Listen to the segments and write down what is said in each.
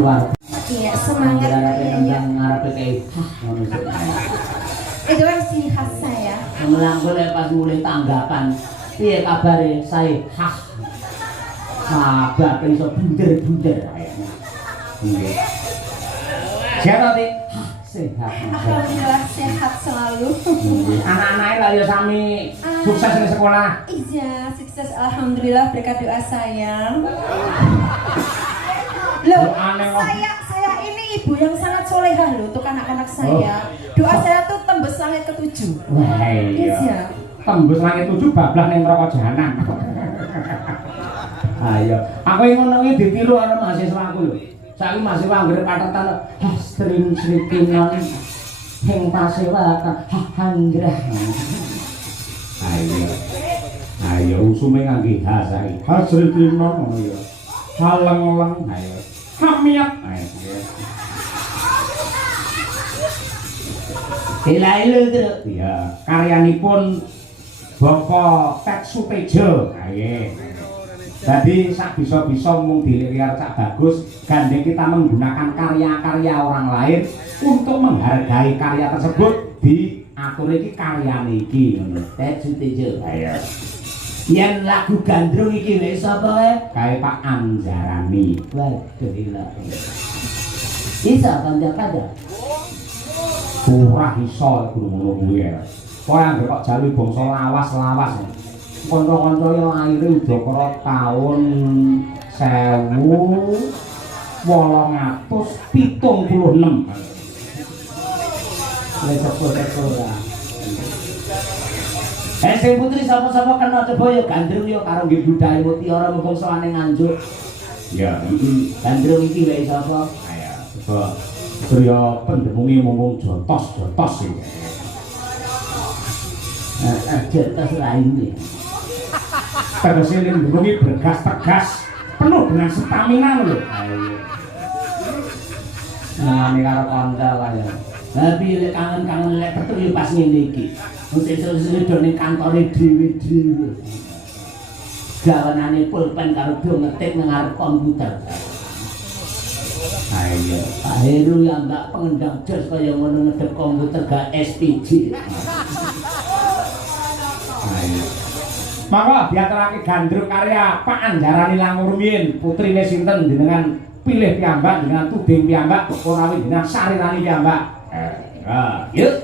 luar. Iya, semangat kayaknya. Ngarep kayak itu kan ciri khas saya. Melangkul pas mulai tanggapan. Piye kabare saya? Hah. Sabar iso bunder-bunder kayaknya. Nggih. Sehat ati? Sehat. Alhamdulillah sehat selalu. Anak-anaknya lah ya sami sukses di sekolah. Iya, sukses alhamdulillah berkat doa saya. Loh, saya ini ibu yang sangat solehah loh untuk anak-anak saya. Doa saya tuh tembus langit ke-7. Wah iya. Tembus langit 7 bablah ning neraka jahanam. Ayo, aku yang ngomongnya ditiru ana mahasiswa aku lho. Saiki mahasiswa anggere patetan Hastrin Srikinon hing pasewakan Handrah. Ayo usume ngangge ha saiki. Hastrin Srikinon ngono ya. Haleng-leng ayo. Hamiat. Ayo. Ilailo itu. Iya, karyanipun Bapak Tek Sutejo. Ayo. Jadi sak bisa-bisa mung dilihat cak bagus, gandeng kita menggunakan karya-karya orang lain untuk menghargai karya tersebut diatur iki karyane iki ngono. Tek Sutejo. Ayo. Yen lagu gandrung iki wis sapa wae? Kae Pak Anjarani. Waduh gila. Bisa kanca-kanca. Ora iso ngono kuwi. Kowe anggere kok jalu bangsa lawas-lawas. Kanca-kanca yang lahir Udakara taun 1876. Wis sepuluh-sepuluh. Sing putri sapa-sapa kena coba ya gandrung ya karo nggih budaya mutiara mumpung sowane Nganjuk. Ya, gandrung iki lek sapa? Ayo, coba. Surya pendemungi mumpung jotos-jotos iki. Jotos lainnya. Terus ini mendengi bergas tegas penuh dengan stamina lho. Nah, ini karo kanca lah ya. Tapi lek kangen-kangen lek betul ya pas ngene iki. Wis sesuk do ning kantore dhewe-dhewe. Gawanane pulpen karo do ngetik nang arep komputer. Ayo, Pak Heru yang mbak pengendang jos kaya ngono ngedep komputer gak SPG. Ayo. Maka diaturake gandrung karya Pak Anjarani Langur rumiyin putrine sinten jenengan pilih piyambak dengan tuding piyambak ora dengan sarirani piyambak. Yuk.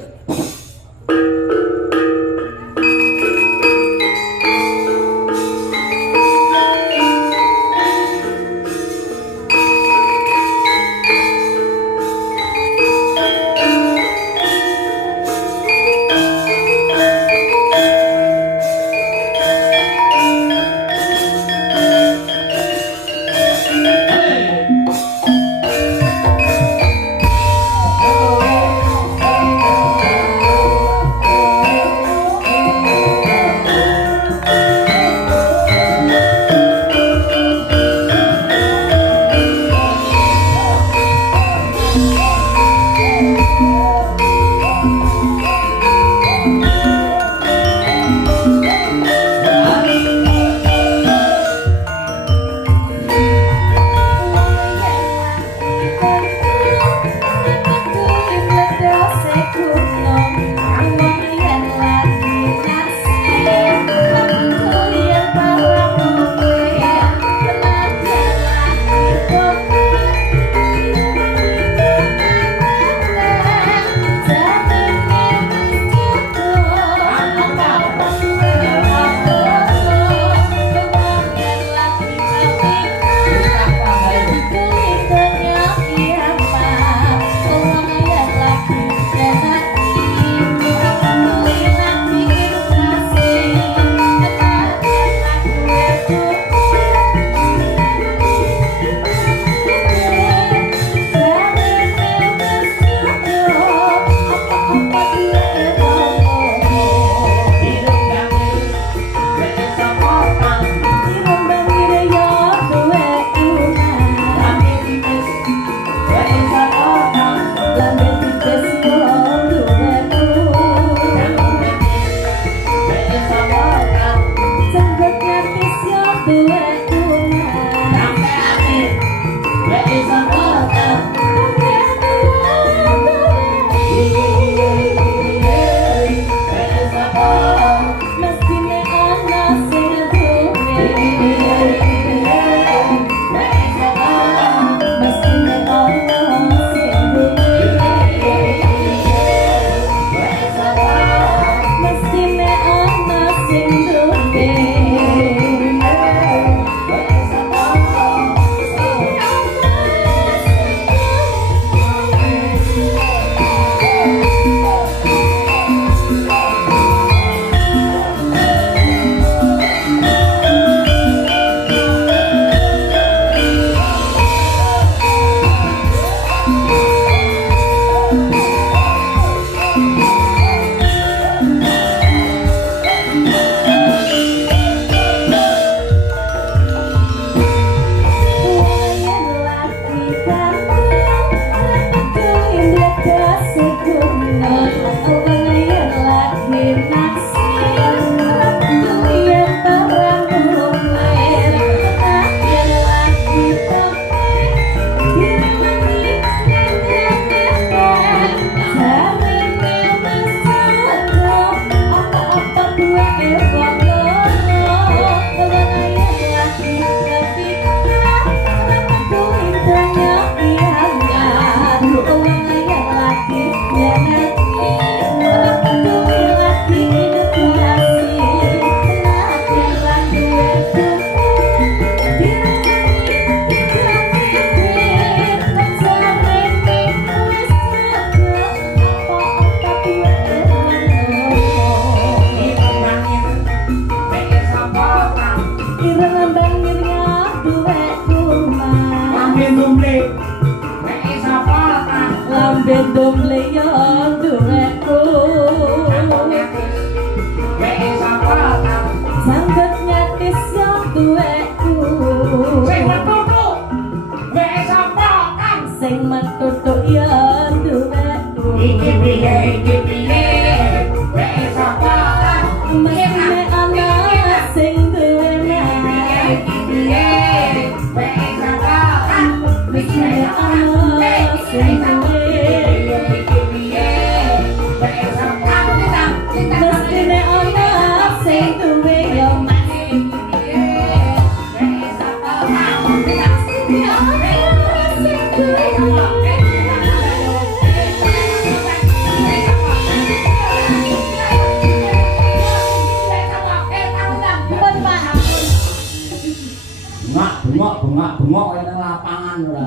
bengok kaya nang lapangan ora.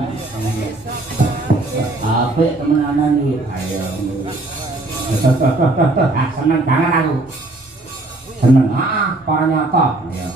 Apik temenanan iki. Ayo. Seneng banget aku. Seneng. Para nyata. Ayo.